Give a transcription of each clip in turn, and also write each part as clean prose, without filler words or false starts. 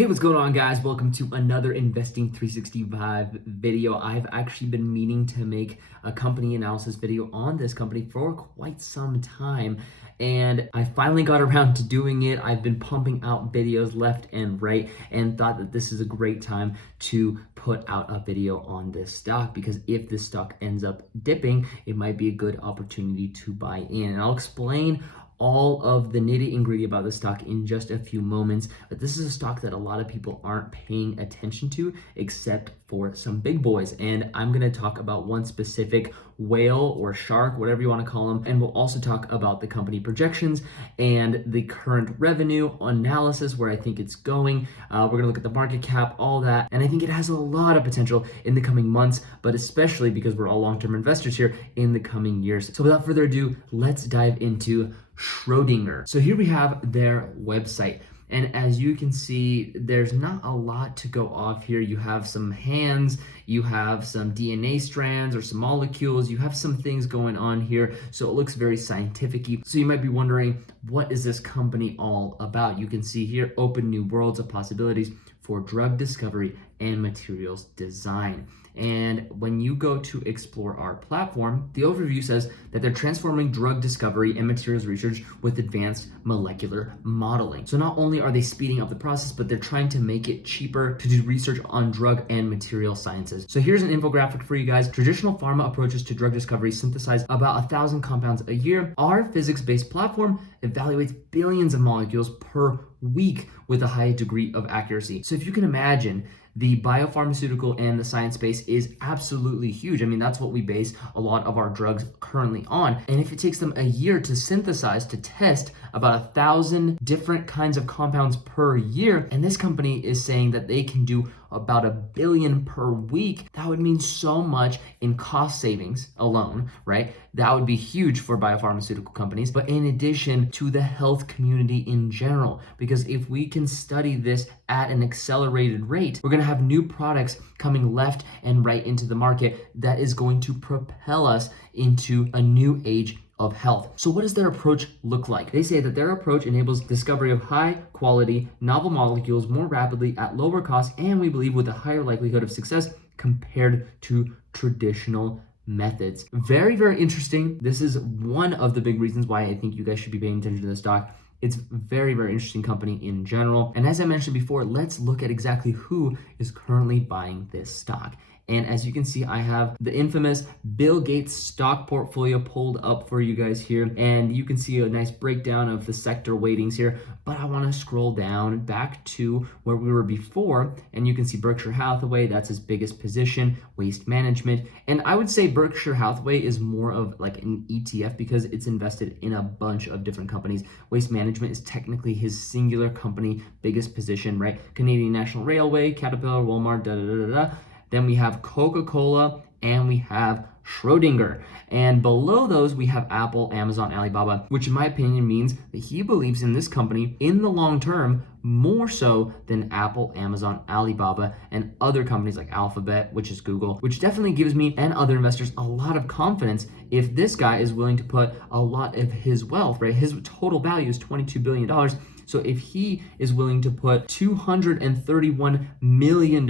Hey, what's going on, guys? Welcome to another Investing 365 video. I've actually been meaning to make a company analysis video on this company for quite some time, and I finally got around to doing it. I've been pumping out videos left and right and thought that this is a great time to put out a video on this stock, because if this stock ends up dipping, it might be a good opportunity to buy in. And I'll explain all of the nitty-gritty about the stock in just a few moments, but this is a stock that a lot of people aren't paying attention to except for some big boys. And I'm gonna talk about one specific whale or shark, whatever you wanna call them, and we'll also talk about the company projections and the current revenue analysis, where I think it's going. We're gonna look at the market cap, all that, and I think it has a lot of potential in the coming months, but especially because we're all long-term investors here, in the coming years. So without further ado, let's dive into Schrodinger. So here we have their website. And as you can see, there's not a lot to go off here. You have some hands, you have some DNA strands or some molecules, you have some things going on here. So it looks very scientific-y. So you might be wondering, what is this company all about? You can see here, open new worlds of possibilities for drug discovery and materials design. And when you go to explore our platform, the overview says that they're transforming drug discovery and materials research with advanced molecular modeling. So not only are they speeding up the process, but they're trying to make it cheaper to do research on drug and material sciences. So here's an infographic for you guys. Traditional pharma approaches to drug discovery synthesize about 1,000 compounds a year. Our physics-based platform evaluates billions of molecules per week with a high degree of accuracy. So if you can imagine, the biopharmaceutical and the science space is absolutely huge. I mean, that's what we base a lot of our drugs currently on. And if it takes them a year to synthesize, to test about 1,000 different kinds of compounds per year, and this company is saying that they can do about 1 billion per week, that would mean so much in cost savings alone, right? That would be huge for biopharmaceutical companies, but in addition to the health community in general, because if we can study this at an accelerated rate, we're gonna have new products coming left and right into the market that is going to propel us into a new age of health. So what does their approach look like? They say that their approach enables discovery of high quality novel molecules more rapidly at lower cost, and we believe with a higher likelihood of success compared to traditional methods. Very, very interesting. This is one of the big reasons why I think you guys should be paying attention to the stock. It's very, very interesting company in general. And as I mentioned before, let's look at exactly who is currently buying this stock. And as you can see, I have the infamous Bill Gates stock portfolio pulled up for you guys here. And you can see a nice breakdown of the sector weightings here. But I want to scroll down back to where we were before. And you can see Berkshire Hathaway, that's his biggest position, waste management. And I would say Berkshire Hathaway is more of like an ETF because it's invested in a bunch of different companies. Waste management is technically his singular company, biggest position, right? Canadian National Railway, Caterpillar, Walmart, da-da-da-da-da. Then we have Coca-Cola, and we have Schrodinger. And below those, we have Apple, Amazon, Alibaba, which in my opinion means that he believes in this company in the long term more so than Apple, Amazon, Alibaba, and other companies like Alphabet, which is Google, which definitely gives me and other investors a lot of confidence if this guy is willing to put a lot of his wealth, right? His total value is $22 billion. So if he is willing to put $231 million,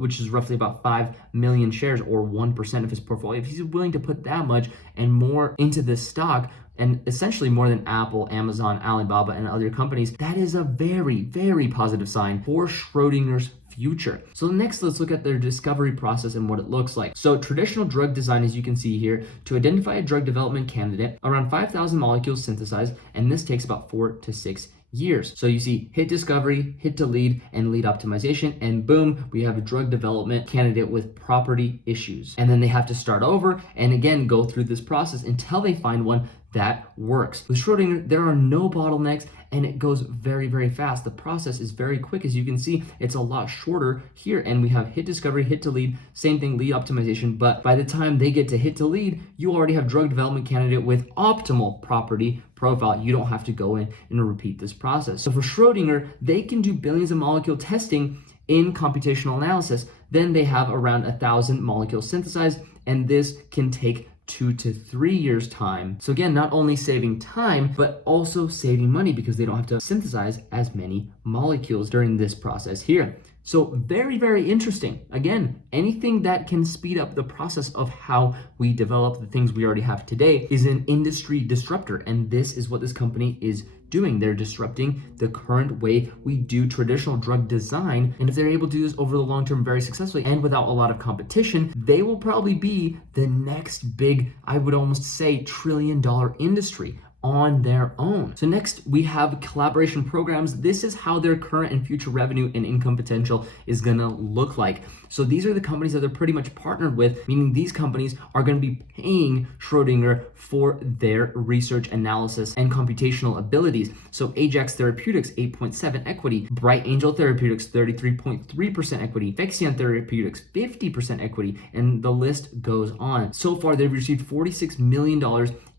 which is roughly about 5 million shares or 1% of his portfolio, if he's willing to put that much and more into this stock, and essentially more than Apple, Amazon, Alibaba, and other companies, that is a very, very positive sign for Schrodinger's future. So next, let's look at their discovery process and what it looks like. So traditional drug design, as you can see here, to identify a drug development candidate, around 5,000 molecules synthesized, and this takes about 4 to 6 years. So you see hit discovery, hit to lead, and lead optimization, and boom, we have a drug development candidate with property issues. And then they have to start over and again go through this process until they find one that works. With Schrodinger, there are no bottlenecks and it goes very, very fast. The process is very quick. As you can see, it's a lot shorter here, and we have hit discovery, hit to lead, same thing, lead optimization. But by the time they get to hit to lead, you already have drug development candidate with optimal property profile. You don't have to go in and repeat this process. So for Schrodinger, they can do billions of molecule testing in computational analysis. Then they have around 1,000 molecules synthesized, and this can take 2 to 3 years time. So again, not only saving time, but also saving money because they don't have to synthesize as many molecules during this process here. So very, very interesting. Again, anything that can speed up the process of how we develop the things we already have today is an industry disruptor. And this is what this company is doing. They're disrupting the current way we do traditional drug design. And if they're able to do this over the long term very successfully and without a lot of competition, they will probably be the next big, I would almost say, $1 trillion industry on their own. So next we have collaboration programs. This is how their current and future revenue and income potential is gonna look like. So these are the companies that they're pretty much partnered with, meaning these companies are gonna be paying Schrodinger for their research, analysis, and computational abilities. So Ajax Therapeutics, 8.7 equity, Bright Angel Therapeutics, 33.3% equity, Vexion Therapeutics, 50% equity, and the list goes on. So far, they've received $46 million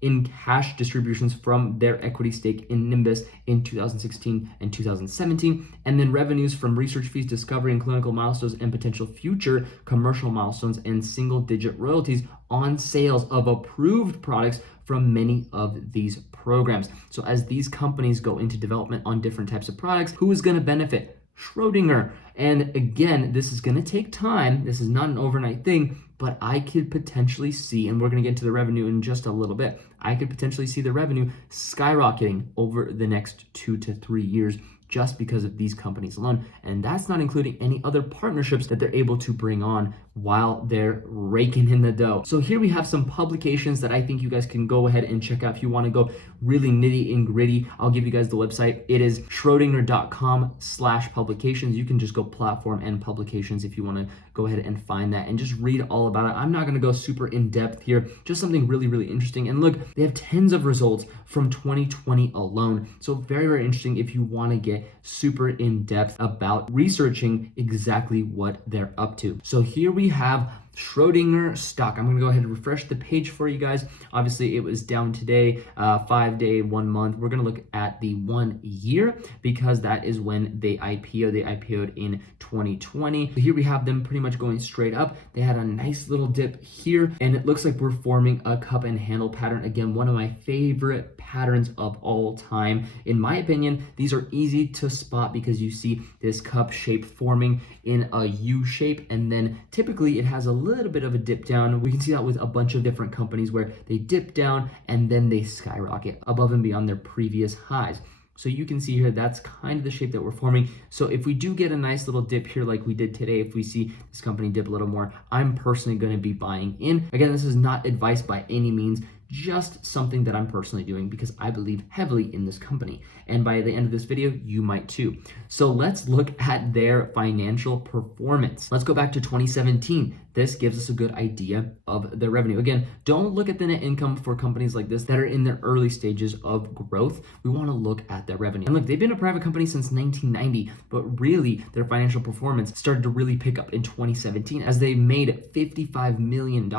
in cash distributions from their equity stake in Nimbus in 2016 and 2017, and then revenues from research fees, discovery and clinical milestones, and potential future commercial milestones, and single-digit royalties on sales of approved products from many of these programs. So as these companies go into development on different types of products, who is going to benefit? Schrodinger. And again, this is going to take time. This is not an overnight thing, but I could potentially see, and we're going to get into the revenue in just a little bit, I could potentially see the revenue skyrocketing over the next 2 to 3 years just because of these companies alone. And that's not including any other partnerships that they're able to bring on while they're raking in the dough. So here we have some publications that I think you guys can go ahead and check out if you want to go really nitty and gritty. I'll give you guys the website. It is schrodinger.com/publications. You can just go platform and publications if you want to go ahead and find that and just read all about it. I'm not going to go super in depth here, just something really, really interesting. And look, they have tens of results from 2020 alone. So very, very interesting if you want to get super in depth about researching exactly what they're up to. So here we have Schrodinger stock. I'm going to go ahead and refresh the page for you guys. Obviously, it was down today, 5 day, 1 month. We're going to look at the 1 year because that is when they IPO'd. They IPO'd in 2020. So here we have them pretty much going straight up. They had a nice little dip here, and it looks like we're forming a cup and handle pattern. Again, one of my favorite patterns of all time. In my opinion, these are easy to spot because you see this cup shape forming in a U shape, and then typically it has a little bit of a dip down. We can see that with a bunch of different companies where they dip down and then they skyrocket above and beyond their previous highs. So you can see here, that's kind of the shape that we're forming. So if we do get a nice little dip here like we did today, if we see this company dip a little more, I'm personally going to be buying in. Again, this is not advice by any means, just something that I'm personally doing because I believe heavily in this company. And by the end of this video, you might too. So let's look at their financial performance. Let's go back to 2017. This gives us a good idea of their revenue. Again, don't look at the net income for companies like this that are in their early stages of growth. We want to look at their revenue. And look, they've been a private company since 1990, but really their financial performance started to really pick up in 2017 as they made $55 million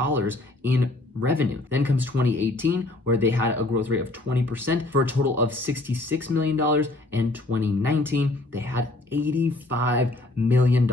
in revenue. Then comes 2018, where they had a growth rate of 20% for a total of $66 million. And 2019, they had $85 million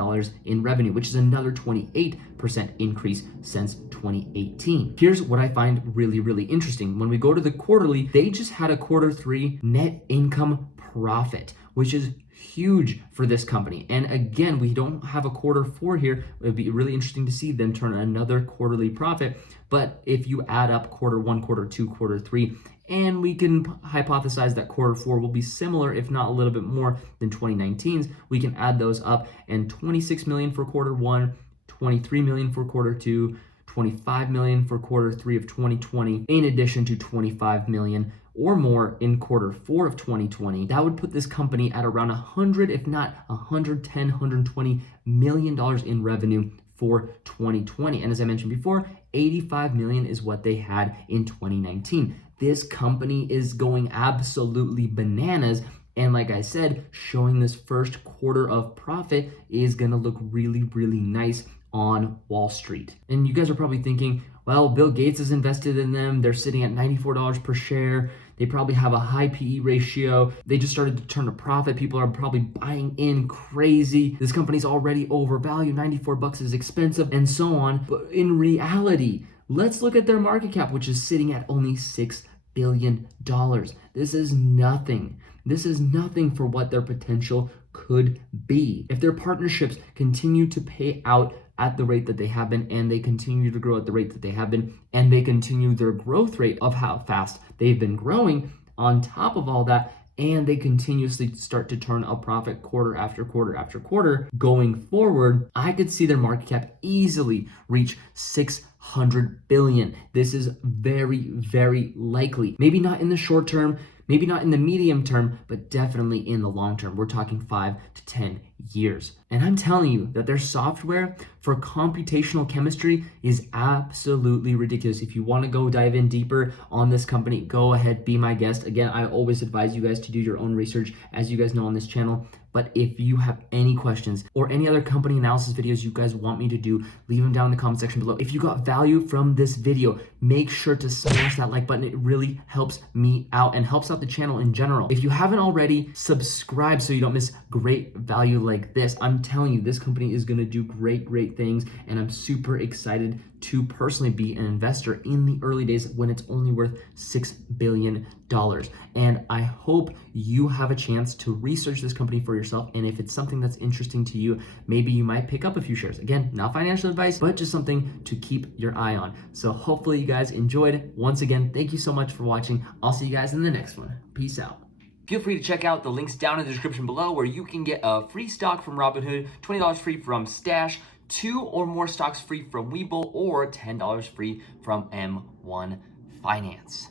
in revenue, which is another 28% increase since 2018. Here's what I find really, really interesting. When we go to the quarterly, they just had a Q3 net income profit, which is huge for this company. And again, we don't have a Q4 here. It would be really interesting to see them turn another quarterly profit. But if you add up Q1, Q2, Q3, and we can hypothesize that Q4 will be similar, if not a little bit more than 2019's, we can add those up, and 26 million for Q1, 23 million for Q2, 25 million for Q3 of 2020, in addition to 25 million or more in Q4 of 2020. That would put this company at around 100, if not 110, 120 million dollars in revenue for 2020. And as I mentioned before, 85 million is what they had in 2019. This company is going absolutely bananas. And like I said, showing this first quarter of profit is gonna look really, really nice on Wall Street. And you guys are probably thinking, well, Bill Gates is invested in them. They're sitting at $94 per share. They probably have a high PE ratio. They just started to turn a profit. People are probably buying in crazy. This company's already overvalued. $94 is expensive, and so on. But in reality, Let's look at their market cap, which is sitting at only $6 billion. This is nothing. This is nothing for what their potential could be. If their partnerships continue to pay out at the rate that they have been, and they continue to grow at the rate that they have been, and they continue their growth rate of how fast they've been growing on top of all that, and they continuously start to turn a profit quarter after quarter after quarter going forward, I could see their market cap easily reach 600 billion. This is very, very likely. Maybe not in the short term, maybe not in the medium term, but definitely in the long term. We're talking 5 to 10 years. And I'm telling you that their software for computational chemistry is absolutely ridiculous. If you want to go dive in deeper on this company, go ahead, be my guest. Again, I always advise you guys to do your own research, as you guys know on this channel. But if you have any questions or any other company analysis videos you guys want me to do, leave them down in the comment section below. If you got value from this video, make sure to smash that like button. It really helps me out and helps out the channel in general. If you haven't already, subscribe so you don't miss great value like this. I'm telling you, this company is going to do great things, and I'm super excited to personally be an investor in the early days when it's only worth $6 billion. And I hope you have a chance to research this company for yourself. And if it's something that's interesting to you, maybe you might pick up a few shares. Again, not financial advice, but just something to keep your eye on. So hopefully you guys enjoyed. Once again, thank you so much for watching. I'll see you guys in the next one. Peace out. Feel free to check out the links down in the description below where you can get a free stock from Robinhood, $20 free from Stash, 2 or more stocks free from Webull, or $10 free from M1 Finance.